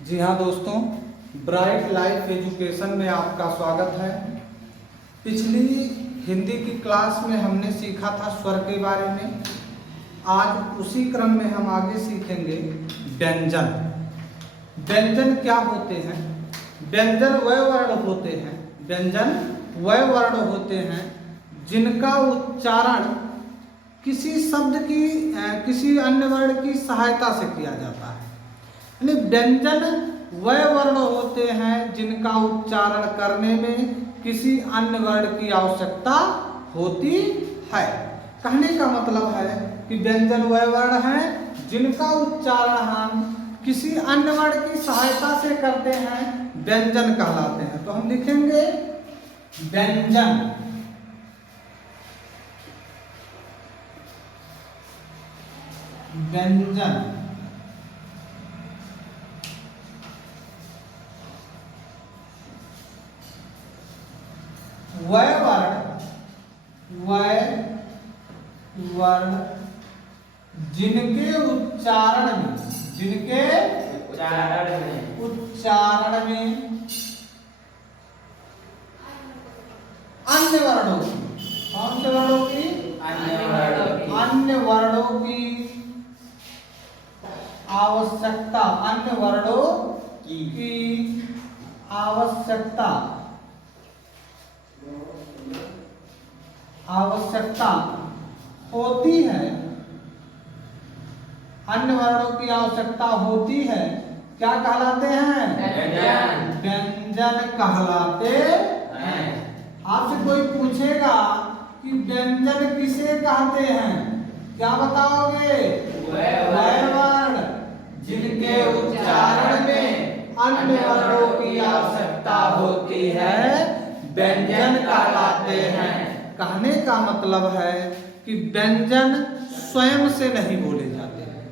जी हाँ दोस्तों, bright life education में आपका स्वागत है। पिछली हिंदी की क्लास में हमने सीखा था स्वर के बारे में। आज उसी क्रम में हम आगे सीखेंगे व्यंजन। व्यंजन क्या होते हैं? व्यंजन वह वर्ण होते हैं, व्यंजन वह वर्ण होते हैं जिनका उच्चारण किसी शब्द की किसी अन्य वर्ण की सहायता से किया जाता है। यानी व्यंजन वह वर्ण होते हैं जिनका उच्चारण करने में किसी अन्य वर्ण की आवश्यकता होती है। कहने का मतलब है कि व्यंजन वह वर्ण हैं जिनका उच्चारण हम किसी अन्य वर्ण की सहायता से करते हैं, व्यंजन कहलाते हैं। तो हम लिखेंगे व्यंजन। व्यंजन वह वर्ण जिनके उच्चारण में अन्य वर्णों की, कौन से वर्णों की? अन्य वर्णों की आवश्यकता, अन्य वर्णों की आवश्यकता होती है। अन्य वर्णों की आवश्यकता होती है, क्या कहलाते हैं? व्यंजन कहलाते हैं। आपसे कोई पूछेगा कि व्यंजन किसे कहते हैं, क्या बताओगे? वह वर्ण जिनके उच्चारण में अन्य वर्णों की आवश्यकता होती है, व्यंजन कहलाते हैं। कहने का मतलब है कि व्यंजन स्वयं से नहीं बोले जाते हैं।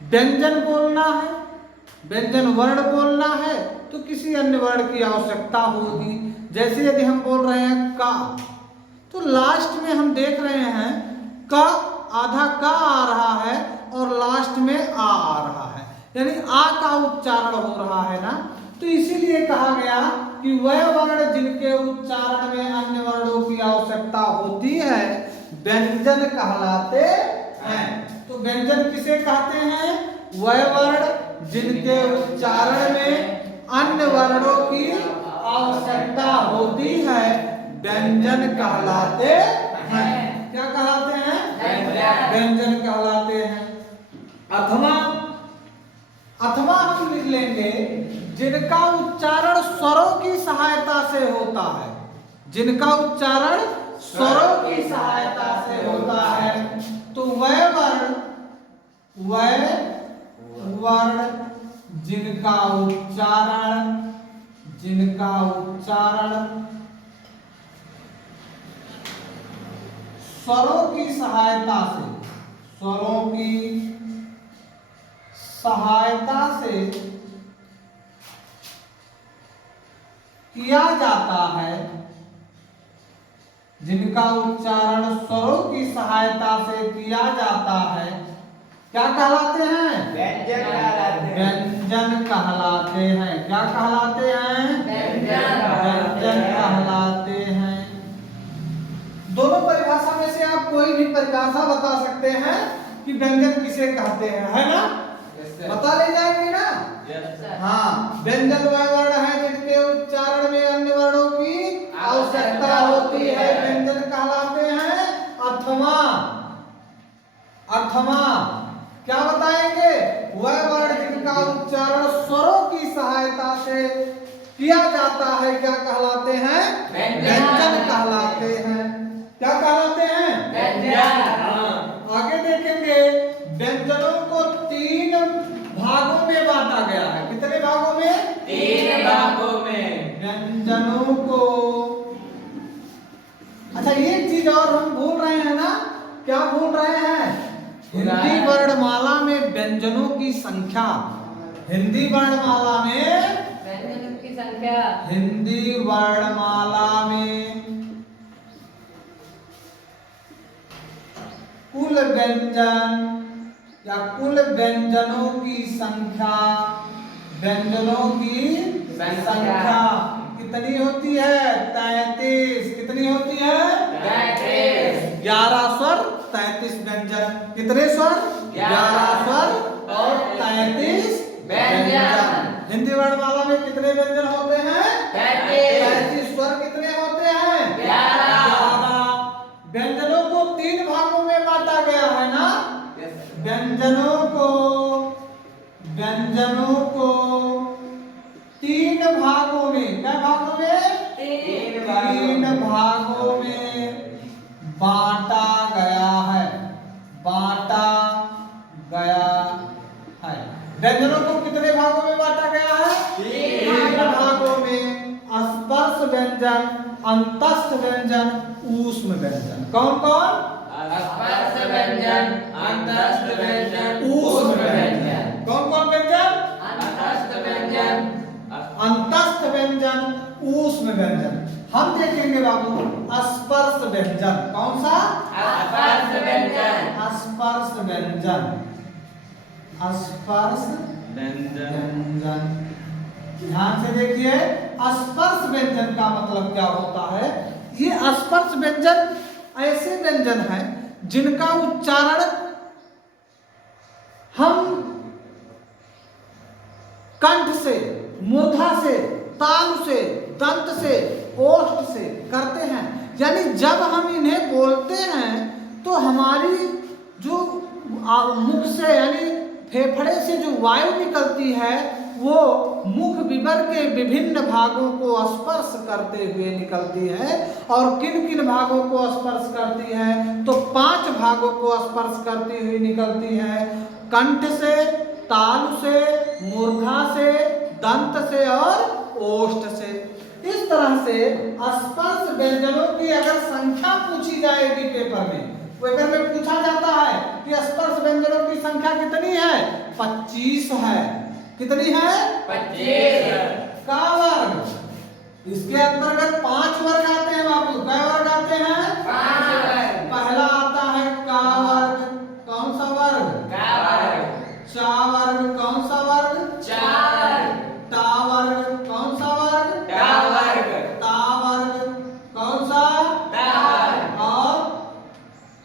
व्यंजन बोलना है, व्यंजन वर्ण बोलना है तो किसी अन्य वर्ण की आवश्यकता होगी। जैसे यदि हम बोल रहे हैं का, तो लास्ट में हम देख रहे हैं का, आधा का आ रहा है और लास्ट में आ रहा है, यानी आ का उच्चारण हो रहा है ना। तो इसीलिए कहा गया कि वह वर्ण जिनके उच्चारण में अन्य वर्णों की आवश्यकता होती है, व्यंजन कहलाते हैं। तो व्यंजन किसे कहते हैं? वह वर्ण जिनके उच्चारण में अन्य वर्णों की आवश्यकता होती है, व्यंजन कहलाते हैं। क्या कहलाते हैं? व्यंजन कहलाते हैं। अथवा हम लिख लेंगे जिनका उच्चारण स्वरों की सहायता से होता है, जिनका उच्चारण स्वरों की सहायता से होता है। तो वह वर्ण जिनका उच्चारण स्वरों की सहायता से किया जाता है, जिनका उच्चारण स्वरों की सहायता से किया जाता है, क्या कहलाते हैं? व्यंजन कहलाते हैं। क्या कहलाते हैं? व्यंजन कहलाते हैं। दोनों परिभाषा में से आप कोई भी परिभाषा बता सकते हैं कि व्यंजन किसे कहते हैं, है ना? बता ले जाएंगे ना? हाँ, व्यंजन वह वर्ण है जिनके उच्चारण में अन्य वर्णों की आवश्यकता होती है, व्यंजन कहलाते हैं। अथवा क्या बताएंगे? वह वर्ण जिनका उच्चारण स्वरों की सहायता से किया जाता है, क्या कहलाते हैं? व्यंजन कहलाते हैं। क्या कहलाते हैं? व्यंजन। आगे देखेंगे, व्यंजनों को 3 भागों में बांटा गया है। कितने भागों में? 3 भागों में व्यंजनों को। अच्छा, एक चीज और हम भूल रहे हैं ना, क्या भूल रहे हैं? हिंदी वर्णमाला में व्यंजनों की संख्या, हिंदी वर्णमाला में व्यंजनों की संख्या, हिंदी वर्णमाला में कुल व्यंजन या कुल व्यंजनों की संख्या व्यंजनों की संख्या कितनी होती है? 33। कितनी होती है? 33। 11 स्वर 33 व्यंजन। कितने स्वर? 11 स्वर और 33 व्यंजन। हिंदी वर्णमाला में कितने व्यंजन होते हैं? 33 स्वर कितने होते हैं? 11। व्यंजनों को 3 भागों में बांटा गया है ना? व्यंजनों को 3 भागों में, क्या भागों में? 3 भागों में बांटा गया है। बांटा गया है। व्यंजनों को कितने भागों में बांटा गया है? 3 भागों में। स्पर्श व्यंजन, अंतस्थ व्यंजन, ऊष्म व्यंजन। कौन कौन? स्पर्श व्यंजन, अंतस्थ व्यंजन, ऊष्म व्यंजन। कौन कौन व्यंजन? अंतस्थ व्यंजन, अंतस्थ व्यंजन, ऊष्म व्यंजन। हम देखेंगे बाबू स्पर्श व्यंजन। कौन सा? स्पर्श व्यंजन। स्पर्श व्यंजन। स्पर्श व्यंजन। ध्यान से देखिए, स्पर्श व्यंजन का मतलब क्या होता है? ये स्पर्श व्यंजन ऐसे व्यंजन हैं जिनका उच्चारण हम कंठ से, मूर्धा से, तालु से, दंत से, ओष्ठ से करते हैं। यानी जब हम इन्हें बोलते हैं तो हमारी जो मुख से यानी फेफड़े से जो वायु निकलती है वो मुख विवर के विभिन्न भागों को स्पर्श करते हुए निकलती है। और किन किन भागों को स्पर्श करती है? तो 5 भागों को स्पर्श करती हुई निकलती है। कंठ से, तालु से, मूर्धा से, दंत से और ओष्ठ से। इस तरह से स्पर्श व्यंजनों की अगर संख्या पूछी जाएगी पेपर में पूछा जाता है कि स्पर्श व्यंजनों की संख्या कितनी है? 25 है। कितनी है? 25। का वर्ग। इसके अंतर्गत 5 वर्ग आते हैं बाबू। क्या वर्ग आते हैं? 5 वर्ग। पहला आता है का वर्ग। कौन सा वर्ग? का वर्ग। चा वर्ग। कौन सा वर्ग? चा वर्ग। टा वर्ग। कौन सा वर्ग? टा वर्ग। ता वर्ग। कौन सा? ता वर्ग। और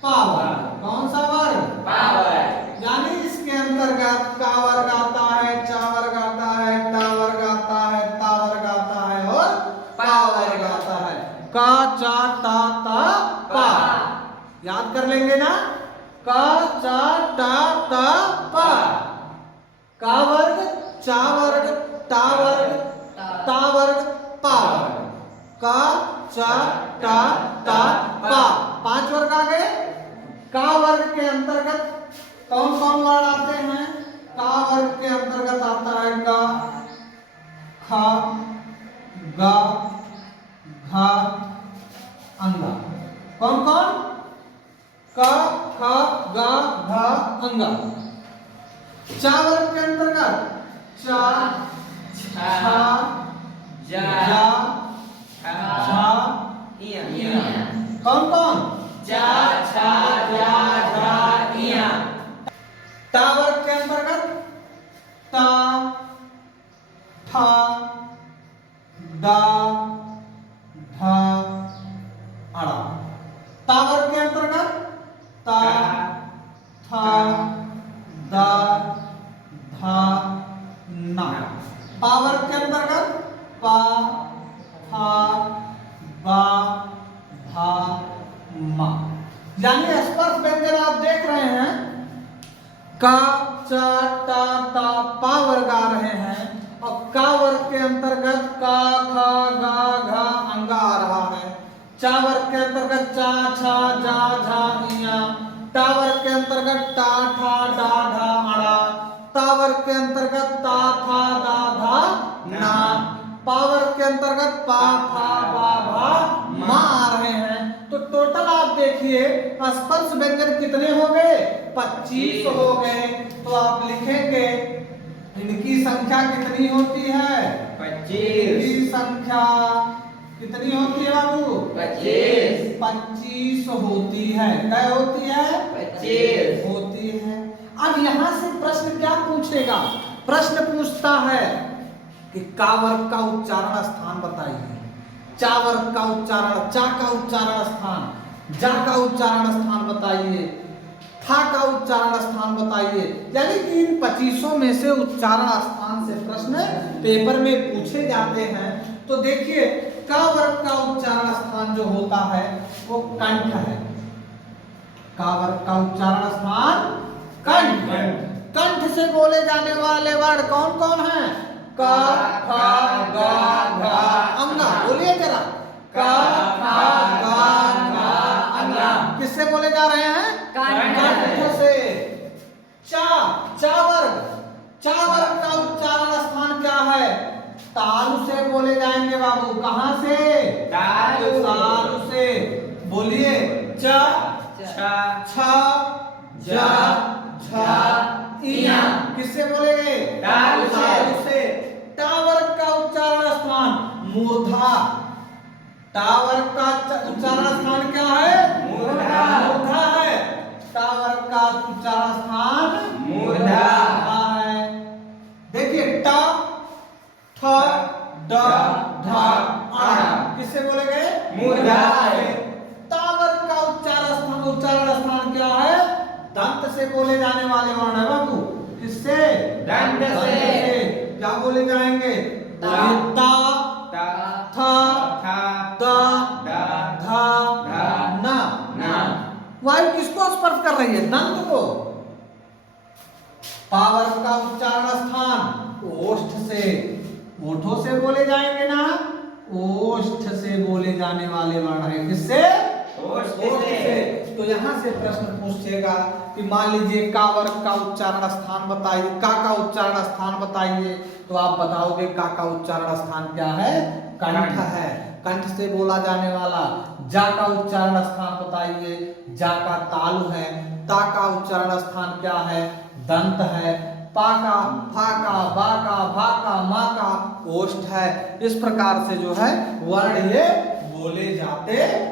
पा वर्ग। कौन सा वर्ग? पा वर्ग। यानी इसके अंतर्गत का वर्ग आता है, चा वर्ग आता है, टा वर्ग आता है, ता वर्ग आता है और पा वर्ग आता है। का, चा, टा, ता, पा। याद कर लेंगे ना? का, चा, टा, ता, पा। का वर्ग, चा वर्ग, टा वर्ग, ता वर्ग, पा वर्ग। का, चा, टा, ता, पा। 5 वर्ग आ गए। का वर्ग के अंतर्गत कौन कौन वर्ड आते हैं? का वर्ग के अंतर्गत आता है का, खा, गा, घा, अंगा। कौन कौन? का, खा, गा, घा, अंगा। चा वर्ग के अंतर्गत चा, छा, जा, झा, इया। कौन कौन? चा, छा, जा, झा, इया। टा वर्ग के अंतर्गत ता, ठा, डा, ढा, अड़ा। ता वर्ग के अंतर्गत ता, था, दा, धा, ना। पा वर्ग के अंतर्गत पा, फा, बा, भा, मा। यानी स्पर्श व्यंजन आप देख रहे हैं, का, चा, टा, ता, पा वर्ग आ रहे हैं। और का वर्ग के अंतर्गत का, खा, गा, घा, अंगा आ रहा है। चा वर्ग के अंतर्गत चा, छा, जा, झा, इया। टा वर्ग के अंतर्गत टा, ठा, डा, ढा, अड़ा। ता वर्ग के अंतर्गत ता, था, दा, धा, ना। पा वर्ग के अंतर्गत पा, फा, बा, भा, मा आ रहे हैं। तो टोटल आप देखिए स्पर्श व्यंजन कितने हो गए? 25 हो गए। तो आप लिखेंगे इनकी संख्या कितनी होती है? 25। इनकी संख्या कितनी होती है बाबू? 25। 25 होती है। क्या होती है? 25 होती है। अब यहाँ से प्रश्न क्या पूछेगा प्रश्न पूछता है कि का वर्ग का उच्चारण स्थान बताइए। चा वर्ग का उच्चारण, चा का उच्चारण स्थान, जा का उच्चारण स्थान बताइए, था का उच्चारण स्थान बताइए। यानी कि इन 25 में से उच्चारण स्थान से प्रश्न पेपर में पूछे जाते हैं। तो देखिए का वर्ग का उच्चारण स्थान जो होता है वो कंठ है। का वर्ग का उच्चारण स्थान कंठ। कंठ से बोले जाने वाले वर्ण कौन कौन हैं? क, ख, ग, घ, अंगा। बोलिए जरा, क, ख, ग, घ, अंगा। किससे बोले जा रहे हैं? कंठ से। चा, चा वर्ग, चा वर्ग का उच्चारण स्थान क्या है? तालु से बोले जाएंगे बाबू। कहां से? तालु से। तालु से। बोलिए, च, छ, ज, झ, इया। किससे बोले गए? तालु से। तालु से। टा वर्ग का उच्चारण स्थान मूर्धा। टा वर्ग का उच्चारण स्थान क्या है? मूर्धा। मूर्धा है। टा वर्ग का उच्चारण स्थान मूर्धा है। देखिए ट, ठ, ड, ढ, अ। किससे बोले गए? मूर्धा से। ता वर्ग का उच्चारण स्थान क्या है? दंत से बोले जाने वाले वर्ण है बाबू। किससे? दंत से। क्या बोले जाएंगे? ता, ता, थ, द, ध, न। वायु किसको स्पर्श कर रही है? दंत को। पावर का उच्चारण स्थान ओष्ठ से। ओठों से बोले जाएंगे ना? ओष्ठ से बोले जाने वाले वर्ण है। किससे? ओष्ठ से। तो यहां से प्रश्न पूछेगा कि मान लीजिए का वर्ग का उच्चारण स्थान बताइए, का उच्चारण स्थान बताइए। तो आप बताओगे का उच्चारण स्थान क्या है? कंठ है। कंठ से बोला जाने वाला। जा का उच्चारण स्थान बताइए। जा का तालु है। ता का उच्चारण स्थान क्या है? दंत है। पा का, फा का, बा का, भा का, मा का ओष्ठ है। इस प्रकार से जो है वर्ण ये बोले जाते हैं।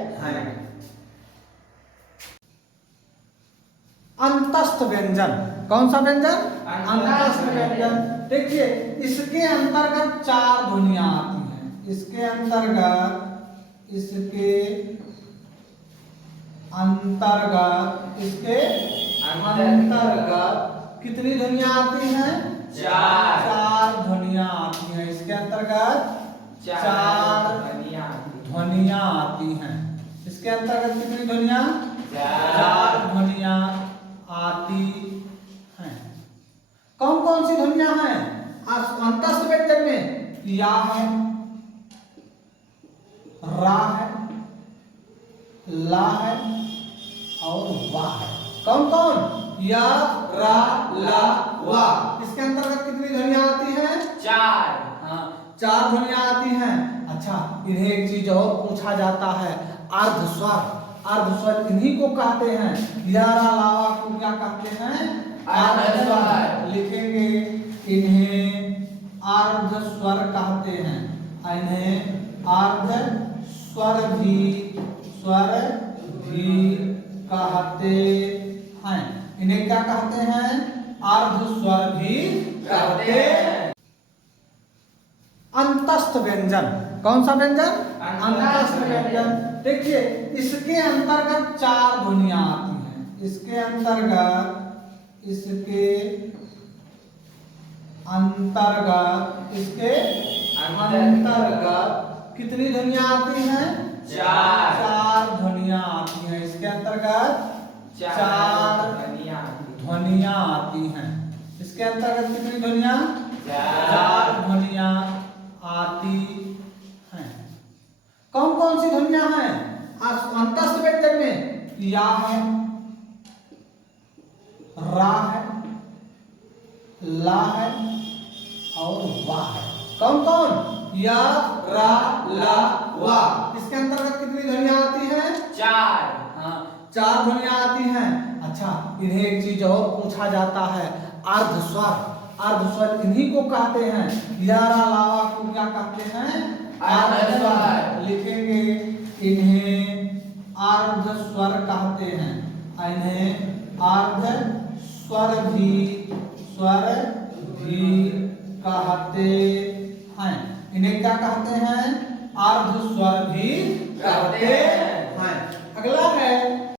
अंतस्थ व्यंजन। कौन सा व्यंजन? अंतस्थ व्यंजन। देखिए इसके अंतर्गत 4 ध्वनियां आती हैं। इसके अंतर्गत कितनी ध्वनियां आती हैं? 4 ध्वनियां आती हैं। इसके अंतर्गत 4 ध्वनियां आती हैं। इसके अंतर्गत कितनी ध्वनियां? 4 ध्वनियां आती हैं। कौन कौन सी ध्वनियां हैं अंतस्थ व्यंजन में? या है, रा है, ला है और वा है। कौन कौन? या, रा, ला, वा। इसके अंतर्गत कितनी ध्वनियां आती हैं? 4। हाँ, 4 ध्वनियां आती हैं। अच्छा, इन्हें एक चीज और पूछा जाता है, अर्ध स्वर। अर्ध स्वर इन्हीं को कहते हैं। या, रा, लावा को क्या कहते हैं? अर्ध स्वर। लिखेंगे इन्हें अर्ध स्वर कहते हैं। इन्हें अर्ध स्वर भी कहते हैं। इन्हें क्या कहते हैं? अर्ध स्वर भी कहते हैं। अंतस्थ व्यंजन। कौन सा व्यंजन? अंतस्थ व्यंजन। देखिए इसके अंतर्गत 4 ध्वनियां आती हैं। इसके अंतर्गत कितनी ध्वनियां आती हैं? 4 ध्वनियां आती हैं। इसके अंतर्गत 4 ध्वनियां आती हैं। इसके अंतर्गत कितनी ध्वनियां? 4 ध्वनियां आती हैं। कौन कौन सी ध्वनियां हैं अंतस्थ व्यंजन में? या है, रा है, ला है और वा है। कौन कौन? या, रा, ला, वा। इसके अंतर्गत कितनी ध्वनियां आती हैं? 4। हाँ, 4 ध्वनियां आती हैं। अच्छा, इन्हें एक चीज और पूछा जाता है, अर्ध स्वर। अर्ध स्वर इन्हीं को कहते हैं। या, रा, लावा को क्या कहते हैं? अर्ध स्वर। लिखेंगे इन्हें अर्ध स्वर कहते हैं। इन्हें अर्ध स्वर भी कहते हैं। इन्हें क्या कहते हैं? अर्ध स्वर भी कहते